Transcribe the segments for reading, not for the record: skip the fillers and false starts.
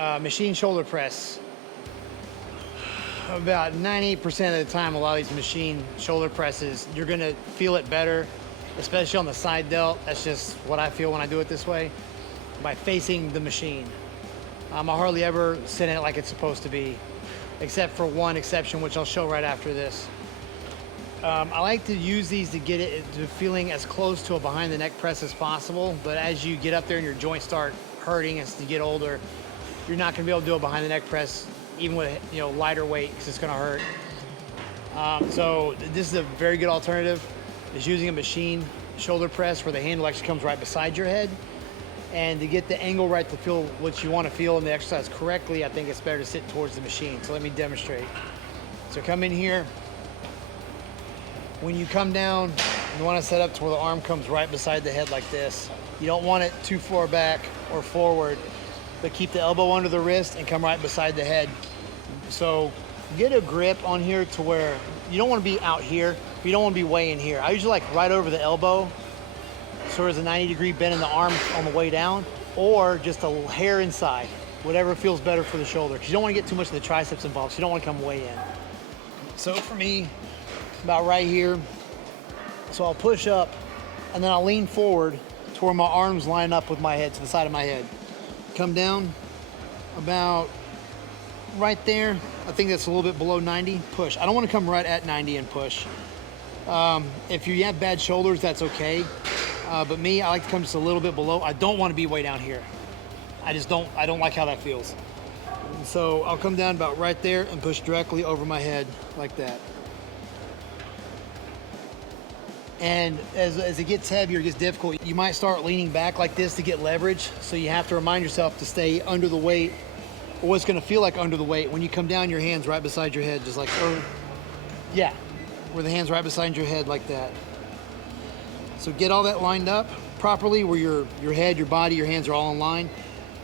Machine shoulder press. About 98% of the time, a lot of these machine shoulder presses, you're gonna feel it better, especially on the side delt. That's just what I feel when I do it this way, by facing the machine. I hardly ever sit in it like it's supposed to be, except for one exception, which I'll show right after this. I like to use these to get it to feeling as close to a behind the neck press as possible, but as you get up there and your joints start hurting as you get older, you're not gonna be able to do a behind the neck press even with lighter weight, because it's gonna hurt. So this is a very good alternative, is using a machine shoulder press where the handle actually comes right beside your head. And to get the angle right to feel what you want to feel in the exercise correctly, I think it's better to sit towards the machine. So let me demonstrate. So come in here. When you come down, you want to set up to where the arm comes right beside the head like this. You don't want it too far back or forward, but keep the elbow under the wrist and come right beside the head. So get a grip on here to where you don't want to be out here, but you don't want to be way in here. I usually like right over the elbow, so there's a 90-degree bend in the arm on the way down, or just a hair inside, whatever feels better for the shoulder, because you don't want to get too much of the triceps involved, so you don't want to come way in. So for me, about right here, so I'll push up, and then I'll lean forward to where my arms line up with my head, to the side of my head. Come down about right there. I think that's a little bit below 90, push. I don't want to come right at 90 and push. If you have bad shoulders, that's okay. But me, I like to come just a little bit below. I don't want to be way down here. I don't like how that feels. And so I'll come down about right there and push directly over my head like that. And as it gets heavier, it gets difficult, you might start leaning back like this to get leverage. So you have to remind yourself to stay under the weight, or what's gonna feel like under the weight. When you come down, your hands right beside your head, just like, yeah, where the hands right beside your head like that. So get all that lined up properly, where your head, your body, your hands are all in line.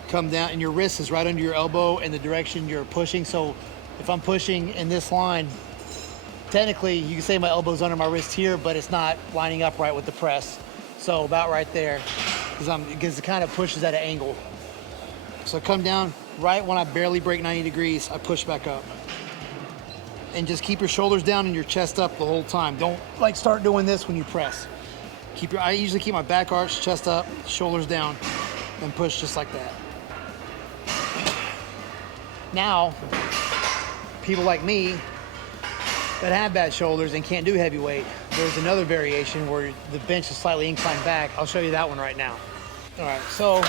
Come down, and your wrist is right under your elbow in the direction you're pushing. So if I'm pushing in this line, technically you can say my elbow's under my wrist here, but it's not lining up right with the press. So about right there, because it kind of pushes at an angle. So come down right when I barely break 90 degrees, I push back up. And just keep your shoulders down and your chest up the whole time. Don't like start doing this when you press. I usually keep my back arched, chest up, shoulders down, and push just like that. Now, people like me that have bad shoulders and can't do heavy weight, there's another variation where the bench is slightly inclined back. I'll show you that one right now. All right, so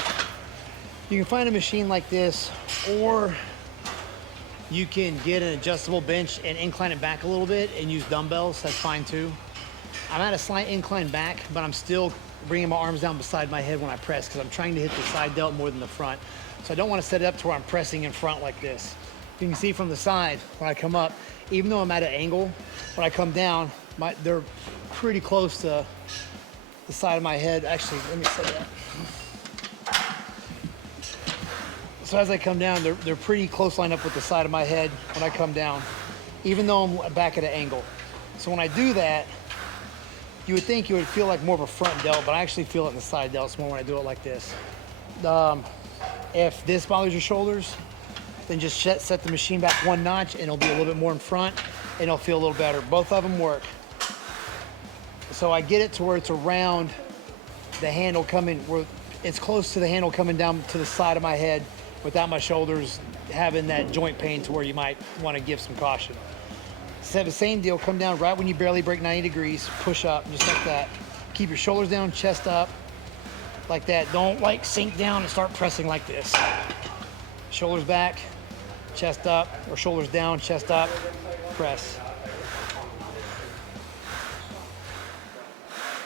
you can find a machine like this, or you can get an adjustable bench and incline it back a little bit and use dumbbells. That's fine too. I'm at a slight incline back, but I'm still bringing my arms down beside my head when I press, because I'm trying to hit the side delt more than the front. So I don't want to set it up to where I'm pressing in front like this. You can see from the side, when I come up, even though I'm at an angle, when I come down, they're pretty close to the side of my head. Actually, let me say that. So as I come down, they're pretty close lined up with the side of my head when I come down, even though I'm back at an angle. So when I do that, you would think you would feel like more of a front delt, but I actually feel it in the side delts more when I do it like this. If this bothers your shoulders, then just set the machine back one notch and it'll be a little bit more in front and it'll feel a little better. Both of them work. So I get it to where it's around the handle coming, where it's close to the handle coming down to the side of my head without my shoulders having that joint pain to where you might want to give some caution. So the same deal, come down right when you barely break 90 degrees, push up just like that. Keep your shoulders down, chest up, like that. Don't like sink down and start pressing like this. Shoulders back, chest up, or shoulders down, chest up, press.